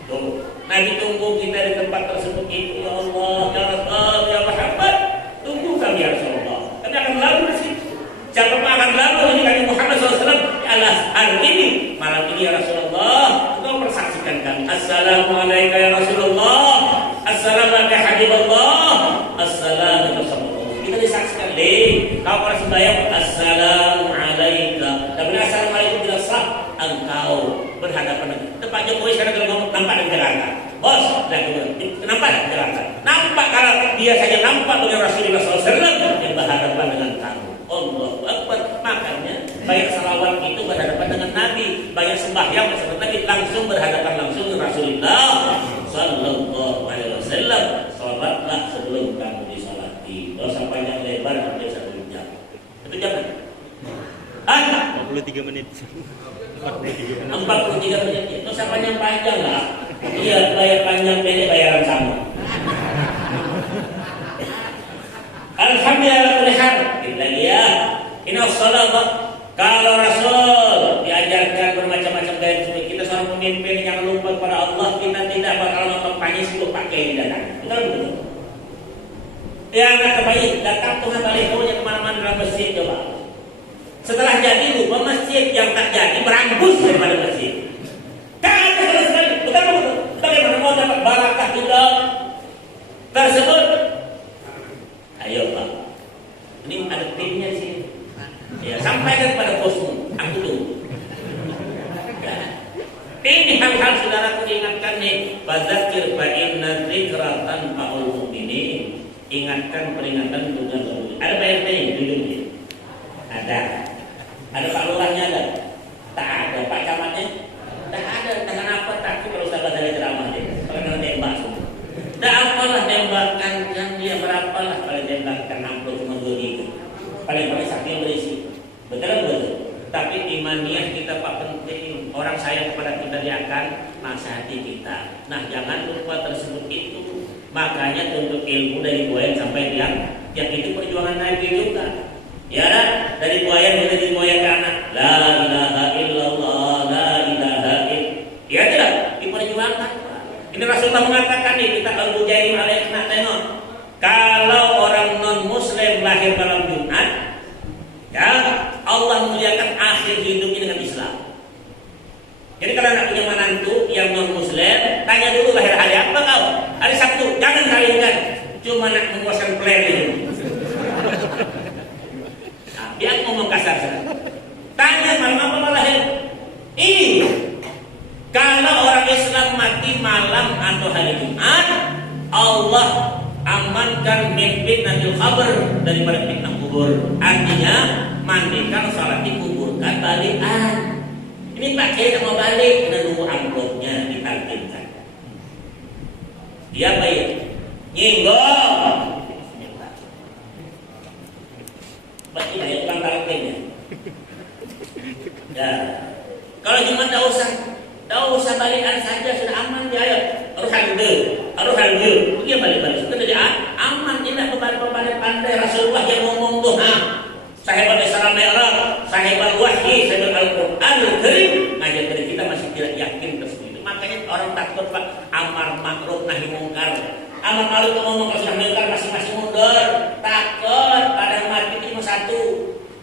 Tuh, Nabi tunggu kita di tempat tersebut itu. Ya Allah, ya Rasul, ya Muhammad, tunggu kami ya Rasulullah. Kami akan lalu di situ. Siapa akan lalu ini Nabi Muhammad SAW? Alas hari ini, malam ini ya Rasulullah, engkau persaksikan kami. Assalamualaikum ya Rasulullah. Assalamualaikum ya Habibullah. Assalamualaikum. Kita disaksikan deh. Kau kalau sembahyang Assalamualaikum. Tapi Assalamualaikum tidak sah. Engkau berhadapan dengan tempat Jokowi sekarang kalau ngomong nampak di Jakarta. Bos, dan nampak di Jakarta. Nampak kalau dia saja nampak dengan Rasulullah SAW yang berhadapan dengan kamu. Allahu Akbar. Makanya banyak salawat itu berhadapan dengan Nabi, banyak sembahyang bersama Nabi langsung berhadapan langsung dengan Rasulullah Sallallahu Alaihi Wasallam. Salatlah sebelum kamu disalati. Dosa panjang lebar sampai 1 jam. 1 jam. 43 menit. 43 menit. Dosa panjang lah. Iya, bayar panjang pendek bayaran sama. Alhamdulillah. Lagi ya. Ini salat. Kalau Rasul diajarkan bermacam-macam gaya seperti kita seorang pemimpin yang lupa kepada Allah, kita tidak bakal nonton panyis itu pakai di datang. Betul. Yang anak terbaik datang Tuhan balik punya kemana-mana dalam masjid coba. Setelah jadi lupa masjid, yang tak jadi berambus daripada masjid. Tak ada sama sekali. Betul. Bagaimana mau dapat barakah hidup tersebut? Ayo Pak. Ini ada timnya di sini. Ya, sampaikan pada bosmu. Aku tunggu. Ya. Ini hal-hal saudaraku diingatkan nih. Fadzakir fa inna dzikra tanfa'ul mu'minin. Ingatkan peringatan dengan Allah. Ada Pak RT duduknya? Ada. Ada Pak Lurahnya ada? Tak ada. Pak Camatnya? Tak ada. Tahan apa takut kalau sahabat saya ceramah deh. Kalau kena tembak semua. Tak apalah tembakan kan dia berapalah kalau tembakan amplop cuma 2 gitu. Paling-paling satu yang berisi. Betul. Tapi imaniah kita Pak penting. Orang sayang kepada kita dia akan nasihati kita. Nah, jangan lupa tersebut itu. Makanya untuk ilmu dari buayan sampai yang itu perjuangan Nabi juga. Ya, dari buayan menjadi buayan ke anak. La ilaha illallah, la ilaha illallah. Ya tidak, diperjuangkan. Ini Rasulullah mengatakan nih, kita al-Mujahidin alaihna tengok. Kalau orang non-muslim lahir malam Jumat, ya Allah muliakan akhir hidupnya dengan Islam. Jadi kalau anak punya menantu yang non-muslim, tanya dulu lahir hari apa kau? Hari Sabtu, jangan kawinkan. Cuma nak memuaskan plan itu. Nah, dia ngomong kasar saja. Tanya malam apa malam lahir? Ini kalau orang Islam mati malam atau hari Jumat, Allah amankan min fitnatil qabr daripada fitnah kubur. Artinya mandikan, salat dikuburkan, balikan. Ini pakai mau balik, kena nunggu amplopnya ditalkinkan. Dia bayar, nyenggol. Berarti bayar tukang talkinnya. Ya, kalau cuma tak usah balikan saja sudah aman dia. Harus harus dia balik-balik sudah jadi aman. Tidak kepada pandai Rasulullah yang ngomong tuh, Sahibul Isra Mi'raj, Sahibul Wahyi, Sahibul Al-Qur'anul Karim. Ngajar dari kita masih tidak yakin tersebut. Makanya orang takut Pak, amar ma'ruf nahi mungkar. Amar ma'ruf ngomong kasih mungkar masing-masing mundur. Takut pada mati cuma satu.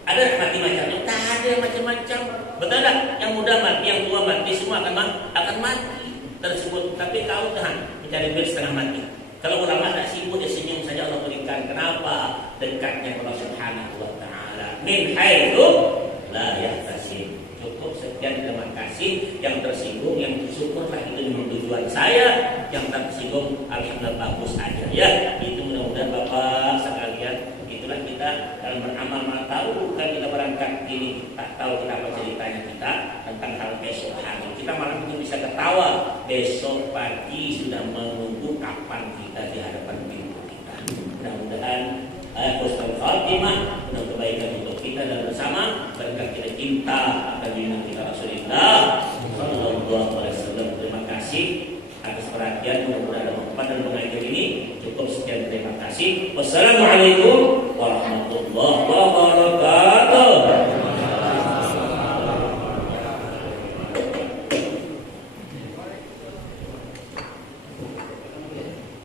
Ada mati macam-macam, tak ada macam-macam. Betul tak? Yang muda mati, yang tua mati, semua akan mati tersebut. Tapi kau Tuhan mencari duit setengah mati. Kalau ulama tak sibuk, dia senyum saja Allah berikan. Kenapa? Dekatnya Allah Subhanahu wa Ta'ala. Min haitsu la yahtasib. Cukup sekian, terima kasih. Yang tersinggung, yang syukurlah itu memang tujuan saya. Yang tak tersinggung, alhamdulillah bagus aja ya. Itu mudah-mudahan Bapak sekalian. Itulah kita dalam beramal tahu kan kita berangkat ini tak tahu kenapa ceritanya kita tentang hal besok hari. Kita malam ini bisa ketawa, besok pagi sudah menunggu kapan kita di hadapan pintu kita. Mudah-mudahan husnul khatimah, mudah kebaikan untuk kita dan bersama berkat kita cinta akan junjungan kita Rasulullah sallallahu alaihi wasallam. Terima kasih atas perhatian, mudah-mudahan ada manfaat dan pengajian ini. Cukup sekian, terima kasih. Wassalamualaikum warahmatullahi wabarakatuh.